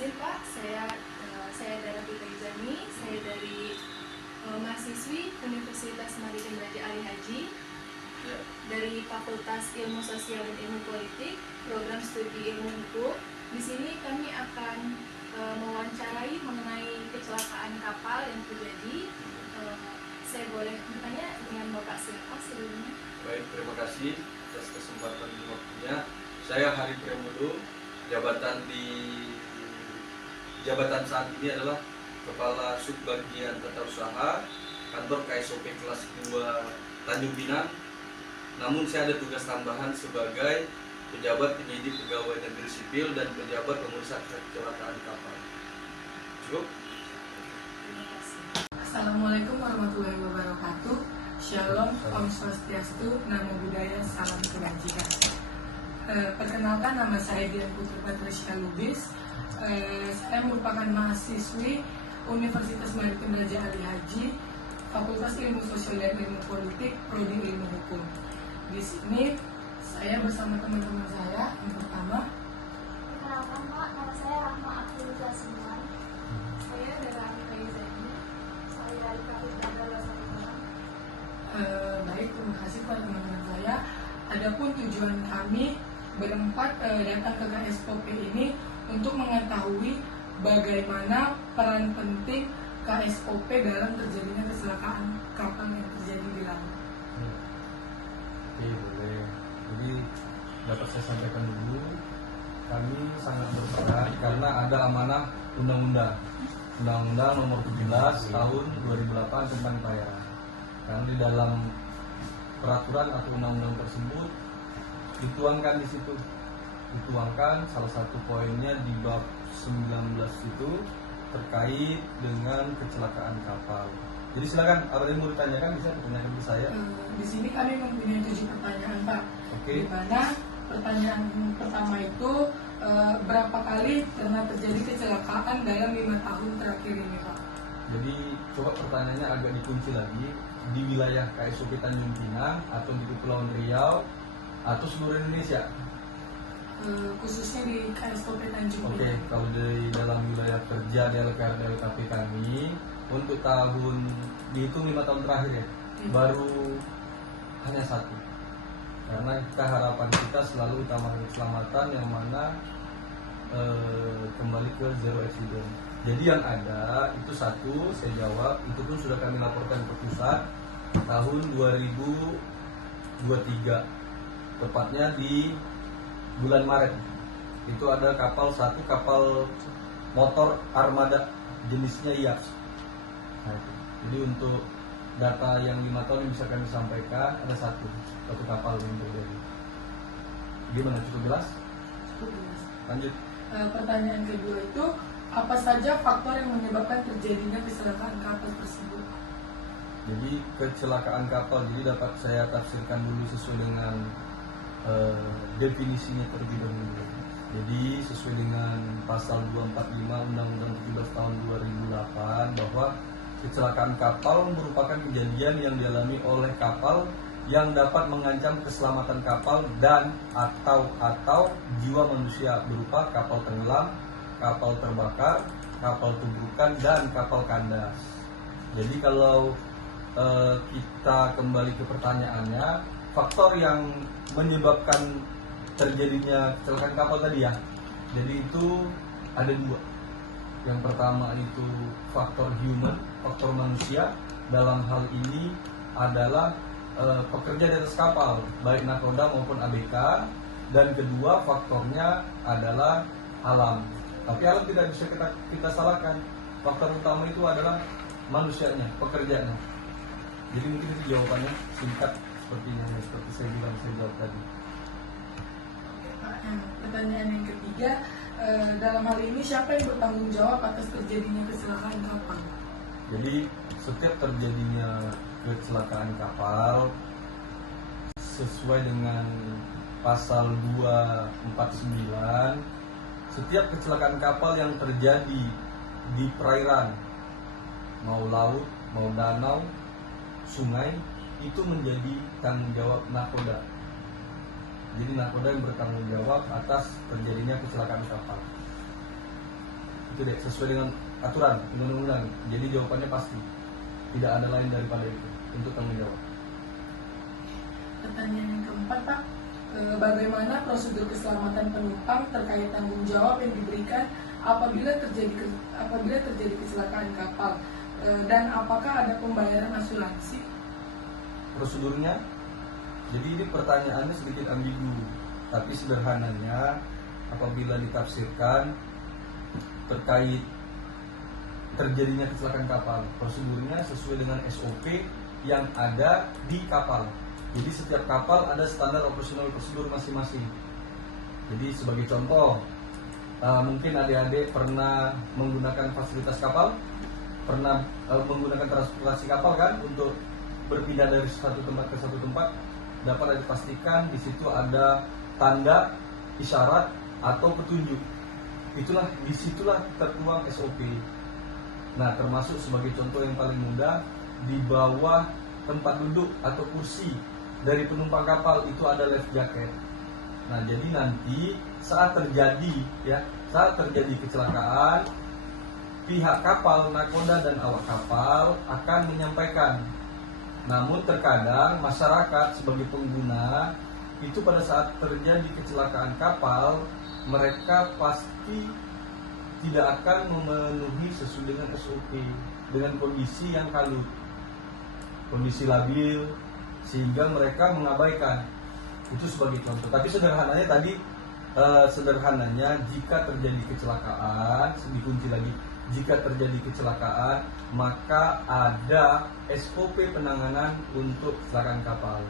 izin Pak, saya Dara Pita Izani, saya dari mahasiswi Universitas Maritim Raja Ali Haji dari Fakultas Ilmu Sosial dan Ilmu Politik, program studi ilmu hukum. Di sini kami akan mewawancarai mengenai kecelakaan kapal yang terjadi. Saya boleh bertanya dengan Bapak siapa sebelumnya? Baik, terima kasih atas kesempatan dan waktunya. Saya Hari Priamodo, jabatan saat ini adalah Kepala Subbagian Tata Usaha Kantor KSOP Kelas 2 Tanjung Pinang. Namun saya ada tugas tambahan sebagai pejabat penyidik pegawai negeri sipil dan pejabat pemeriksaan kecelakaan kapal. Cukup? Terima kasih. Assalamualaikum warahmatullahi wabarakatuh. Shalom, Om Swastiastu, Namo Buddhaya, Salam Kebajikan. Perkenalkan, nama saya Dian Putri Patricia Lubis. Saya merupakan mahasiswi Universitas Maritim Raja Ali Haji, Fakultas Ilmu Sosial dan Ilmu Politik, Prodi Ilmu Hukum. Di sini saya bersama teman-teman saya. Yang pertama, Perkenalkan Pak, nama saya Rahma Abdul Jasman. Saya Dara Pita Izani. Saya dari Kapitra Dalasarang. Baik, terima kasih kepada teman-teman saya. Adapun tujuan kami berempat datang ke KSOP ini untuk mengetahui bagaimana peran penting KSOP dalam terjadinya kecelakaan kapal yang terjadi di laut. Oke, boleh. Jadi dapat saya sampaikan dulu, kami sangat berperan karena ada amanah Undang-Undang Nomor 17 Tahun 2008 tentang pelayaran. Karena di dalam peraturan atau undang-undang tersebut dituangkan salah satu poinnya di bab 19 itu terkait dengan kecelakaan kapal. Jadi silakan, ada yang mau ditanyakan bisa ditanyakan ke saya. Di sini kami mempunyai 7 pertanyaan, Pak. Oke. Di mana pertanyaan pertama itu berapa kali pernah terjadi kecelakaan dalam 5 tahun terakhir ini, Pak? Jadi coba pertanyaannya agak dikunci lagi, di wilayah KSOP Tanjung Pinang atau di Kepulauan Riau atau seluruh Indonesia? Khususnya di KSOP Tanjung Oke, Pinang. kalau di dalam wilayah kerja DLKR DLKP kami untuk tahun dihitung 5 tahun terakhir ya, baru hanya 1. Karena harapan kita selalu utamakan keselamatan yang mana kembali ke zero accident. Jadi yang ada itu 1, saya jawab, itu pun sudah kami laporkan ke pusat tahun 2023, tepatnya di bulan Maret. Itu ada kapal motor armada jenisnya IAPS. Nah, itu. Jadi untuk data yang 5 tahun yang bisa kami sampaikan ada satu kapal yang terjadi. Gimana, cukup jelas? Cukup jelas. Lanjut. Pertanyaan kedua itu, apa saja faktor yang menyebabkan terjadinya kecelakaan kapal tersebut? Jadi kecelakaan kapal, jadi dapat saya tafsirkan dulu sesuai dengan definisinya terlebih dahulu. Jadi sesuai dengan pasal 245 Undang-Undang 17 tahun 2008 bahwa kecelakaan kapal merupakan kejadian yang dialami oleh kapal yang dapat mengancam keselamatan kapal dan atau jiwa manusia berupa kapal tenggelam, kapal terbakar, kapal tubrukan, dan kapal kandas. Jadi kalau kita kembali ke pertanyaannya, faktor yang menyebabkan terjadinya kecelakaan kapal tadi ya, jadi itu ada 2. Yang pertama itu faktor human, faktor manusia. Dalam hal ini adalah pekerja di atas kapal, baik nakoda maupun ABK. Dan kedua faktornya adalah alam. Tapi alam tidak bisa kita salahkan. Faktor utama itu adalah manusianya, pekerjanya. Jadi mungkin itu jawabannya singkat sepertinya, seperti saya jawab tadi. Pertanyaan yang ketiga, dalam hal ini siapa yang bertanggung jawab atas terjadinya kecelakaan kapal? Jadi setiap terjadinya kecelakaan kapal sesuai dengan pasal 249, setiap kecelakaan kapal yang terjadi di perairan, mau laut, mau danau, sungai, itu menjadi tanggung jawab nakoda. Jadi nakoda yang bertanggung jawab atas terjadinya kecelakaan kapal. Itu deh, sesuai dengan aturan undang-undang. Jadi jawabannya pasti, tidak ada lain daripada itu untuk tanggung jawab. Pertanyaan yang keempat, Pak. Bagaimana prosedur keselamatan penumpang terkait tanggung jawab yang diberikan apabila terjadi kecelakaan kapal, dan apakah ada pembayaran asuransi? Prosedurnya, jadi ini pertanyaannya sedikit ambigu, tapi sederhananya apabila ditafsirkan terkait terjadinya kecelakaan kapal, prosedurnya sesuai dengan SOP yang ada di kapal. Jadi setiap kapal ada standar operasional prosedur masing-masing. Jadi sebagai contoh, mungkin adik-adik pernah menggunakan fasilitas kapal, pernah menggunakan transportasi kapal kan untuk berpindah dari satu tempat ke satu tempat. Dapat dipastikan di situ ada tanda, isyarat atau petunjuk. Disitulah tertuang SOP. Nah, termasuk sebagai contoh yang paling mudah, di bawah tempat duduk atau kursi dari penumpang kapal itu ada life jacket. Nah, jadi nanti saat terjadi kecelakaan, pihak kapal, nakoda dan awak kapal akan menyampaikan. Namun terkadang masyarakat sebagai pengguna itu pada saat terjadi kecelakaan kapal, mereka pasti tidak akan memenuhi sesuai dengan SOP, dengan kondisi yang kalut, kondisi labil, sehingga mereka mengabaikan. Itu sebagai contoh. Tapi sederhananya jika terjadi kecelakaan, dikunci lagi, jika terjadi kecelakaan maka ada SOP penanganan untuk kecelakaan kapal.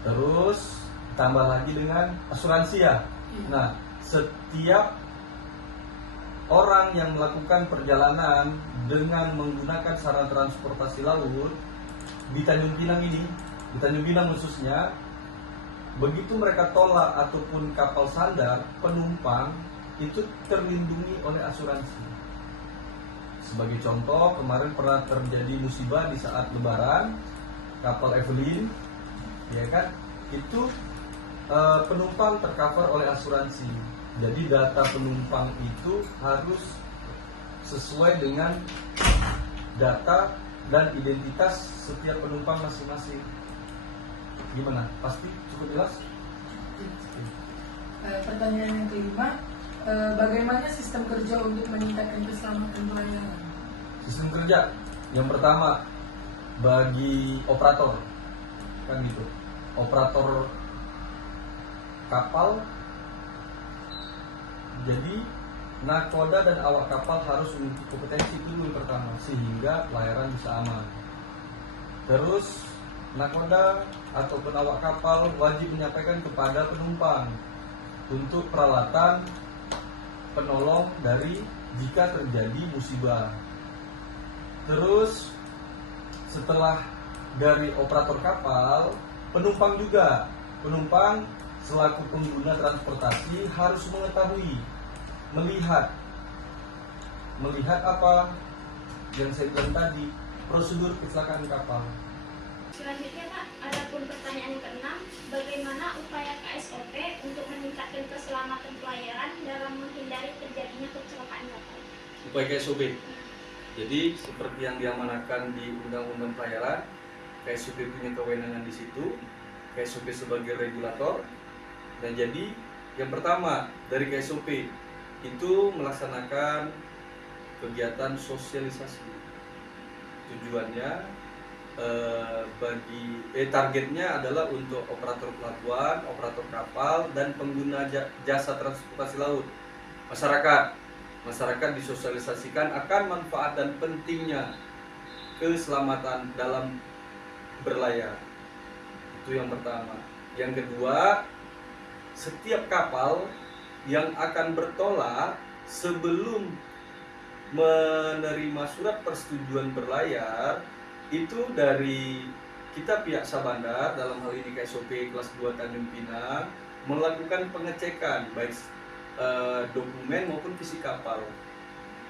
Terus tambah lagi dengan asuransi ya. Nah, setiap orang yang melakukan perjalanan dengan menggunakan sarana transportasi laut di Tanjung Pinang khususnya, begitu mereka tolak ataupun kapal sandar, penumpang itu terlindungi oleh asuransi. Sebagai contoh, kemarin pernah terjadi musibah di saat Lebaran, kapal Evelyn, ya kan? Itu penumpang tercover oleh asuransi. Jadi data penumpang itu harus sesuai dengan data dan identitas setiap penumpang masing-masing. Gimana? Pasti cukup jelas? Pertanyaan yang kelima, bagaimana sistem kerja untuk meningkatkan keselamatan pelayaran? Sistem kerja yang pertama bagi operator, kan gitu. Operator kapal, jadi nakoda dan awak kapal harus memiliki kompetensi dulu yang pertama, sehingga pelayaran bisa aman. Terus nakoda ataupun awak kapal wajib menyampaikan kepada penumpang untuk peralatan penolong dari jika terjadi musibah. Terus setelah dari operator kapal, penumpang selaku pengguna transportasi harus mengetahui, melihat apa yang saya bilang tadi, prosedur kecelakaan kapal. Selanjutnya Pak, adapun pertanyaan yang keenam, bagaimana upaya KSOP untuk meningkatkan keselamatan pelayaran dalam menghindari terjadinya kecelakaan kapal? Upaya KSOP. Jadi seperti yang diamanahkan di Undang-Undang Pelayaran, KSOP punya kewenangan di situ. KSOP sebagai regulator. Dan jadi yang pertama dari KSOP itu melaksanakan kegiatan sosialisasi. Tujuannya targetnya adalah untuk operator pelabuhan, operator kapal, dan pengguna jasa transportasi laut. Masyarakat disosialisasikan akan manfaat dan pentingnya keselamatan dalam berlayar. Itu yang pertama. Yang kedua, setiap kapal yang akan bertolak sebelum menerima surat persetujuan berlayar itu dari kita pihak Sabandar, dalam hal ini KSOP kelas 2 Tanjung Pinang, melakukan pengecekan baik dokumen maupun fisik kapal,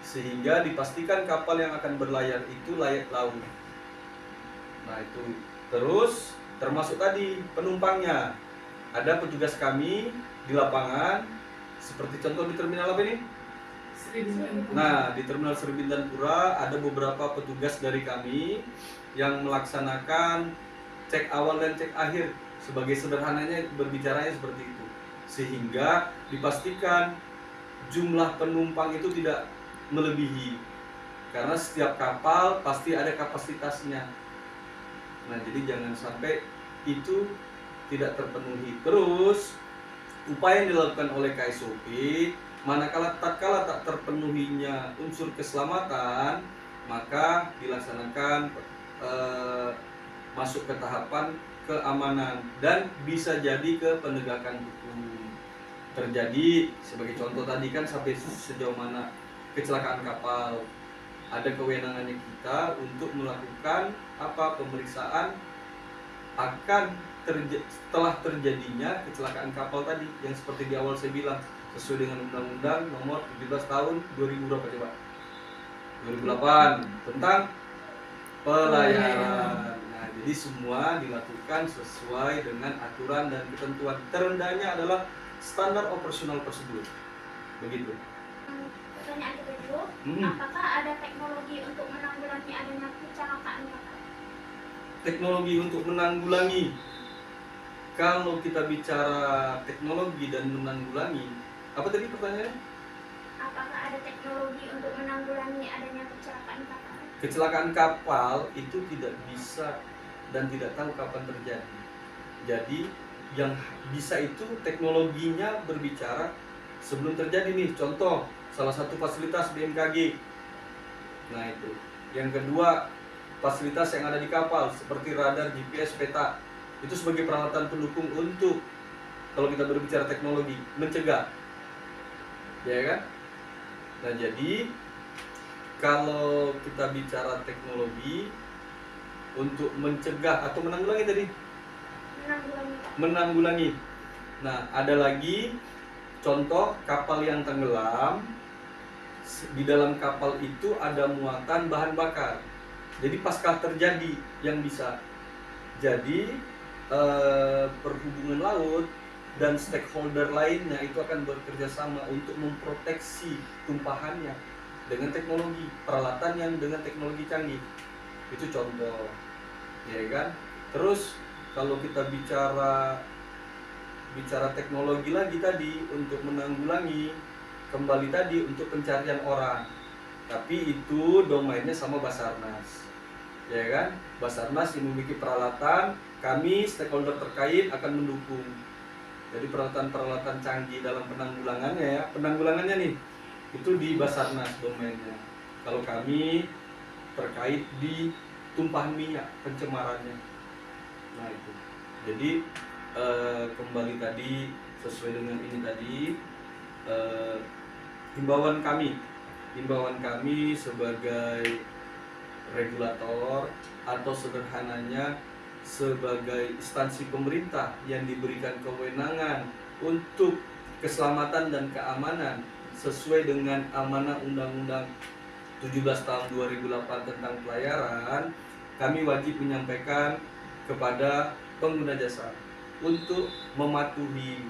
sehingga dipastikan kapal yang akan berlayar itu layak laut. Nah itu, terus termasuk tadi penumpangnya, ada petugas kami di lapangan, seperti contoh di terminal apa ini? Sri Bintang Pura. Nah, di Terminal Sri Bintang Pura ada beberapa petugas dari kami yang melaksanakan cek awal dan cek akhir. Sebagai sederhananya berbicaranya seperti itu. Sehingga dipastikan jumlah penumpang itu tidak melebihi. Karena setiap kapal pasti ada kapasitasnya. Nah, jadi jangan sampai itu tidak terpenuhi. Terus upaya yang dilakukan oleh KSOP, manakala tatkala tak terpenuhinya unsur keselamatan, maka dilaksanakan masuk ke tahapan keamanan dan bisa jadi ke penegakan hukum. Terjadi sebagai contoh tadi kan sampai sejauh mana kecelakaan kapal, ada kewenangannya kita untuk melakukan pemeriksaan akan setelah terjadinya kecelakaan kapal tadi yang seperti di awal saya bilang sesuai dengan Undang-Undang Nomor 17 Tahun 2000 berapa coba? 2008 tentang pelayaran. Nah, jadi semua dilakukan sesuai dengan aturan dan ketentuan. Terendahnya adalah standar operasional prosedur. Begitu. Pertanyaan kedua, apakah ada teknologi untuk menanggulangi adanya kecelakaan kapal? Teknologi untuk menanggulangi. Kalau kita bicara teknologi dan menanggulangi, apa tadi pertanyaannya? Apakah ada teknologi untuk menanggulangi adanya kecelakaan kapal? Kecelakaan kapal itu tidak bisa dan tidak tahu kapan terjadi. Jadi yang bisa itu teknologinya berbicara sebelum terjadi nih. Contoh, salah satu fasilitas BMKG. Nah itu. Yang kedua, fasilitas yang ada di kapal seperti radar, GPS, peta. Itu sebagai peralatan pendukung untuk, kalau kita berbicara teknologi, mencegah. Ya kan? Nah jadi kalau kita bicara teknologi untuk mencegah atau menanggulangi tadi? Menanggulangi. Nah, ada lagi contoh kapal yang tenggelam. Di dalam kapal itu ada muatan bahan bakar. Jadi pasca terjadi yang bisa. Jadi perhubungan laut dan stakeholder lainnya itu akan bekerja sama untuk memproteksi tumpahannya dengan teknologi, peralatan yang dengan teknologi canggih. Itu contoh, ya kan? Terus kalau kita bicara teknologi lagi tadi untuk menanggulangi, kembali tadi untuk pencarian orang. Tapi itu domainnya sama Basarnas. Ya kan? Basarnas yang memiliki peralatan, kami stakeholder terkait akan mendukung. Jadi peralatan-peralatan canggih dalam penanggulangannya nih itu di Basarnas domainnya. Kalau kami terkait di tumpahan minyak, pencemarannya. Nah itu. Jadi kembali tadi sesuai dengan ini tadi himbauan kami sebagai regulator atau sederhananya sebagai instansi pemerintah yang diberikan kewenangan untuk keselamatan dan keamanan sesuai dengan amanah Undang-Undang 17 tahun 2008 tentang pelayaran, kami wajib menyampaikan kepada pengguna jasa untuk mematuhi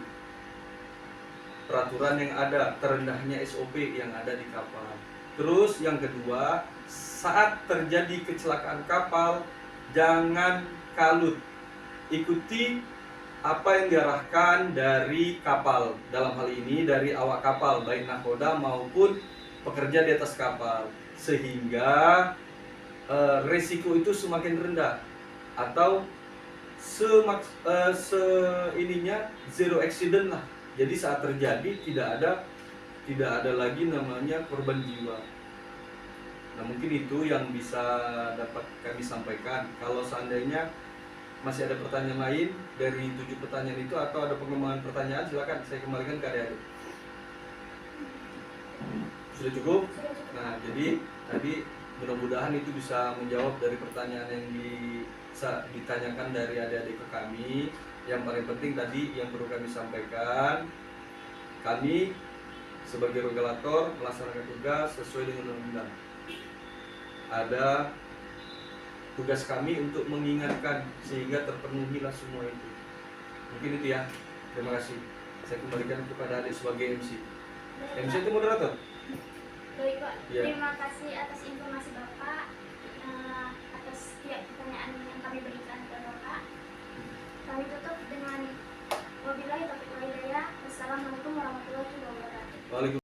peraturan yang ada, terendahnya SOP yang ada di kapal. Terus yang kedua, saat terjadi kecelakaan kapal, jangan kalut. Ikuti apa yang diarahkan dari kapal, dalam hal ini dari awak kapal, baik nahkoda maupun pekerja di atas kapal, sehingga resiko itu semakin rendah atau zero accident lah. Jadi saat terjadi tidak ada lagi namanya korban jiwa. Nah mungkin itu yang bisa dapat kami sampaikan. Kalau seandainya masih ada pertanyaan lain dari 7 pertanyaan itu atau ada pengembangan pertanyaan, silakan saya kembalikan ke adik-adik. Sudah cukup? Nah jadi tadi mudah-mudahan itu bisa menjawab dari pertanyaan yang ditanyakan dari adik-adik ke kami. Yang paling penting tadi yang perlu kami sampaikan, kami sebagai regulator melaksanakan tugas sesuai dengan undang-undang. Ada tugas kami untuk mengingatkan sehingga terpenuhilah semua itu. Mungkin itu ya. Terima kasih. Saya kembalikan kepada adik sebagai MC. MC itu moderator. Pak. Iya. Terima kasih atas informasi.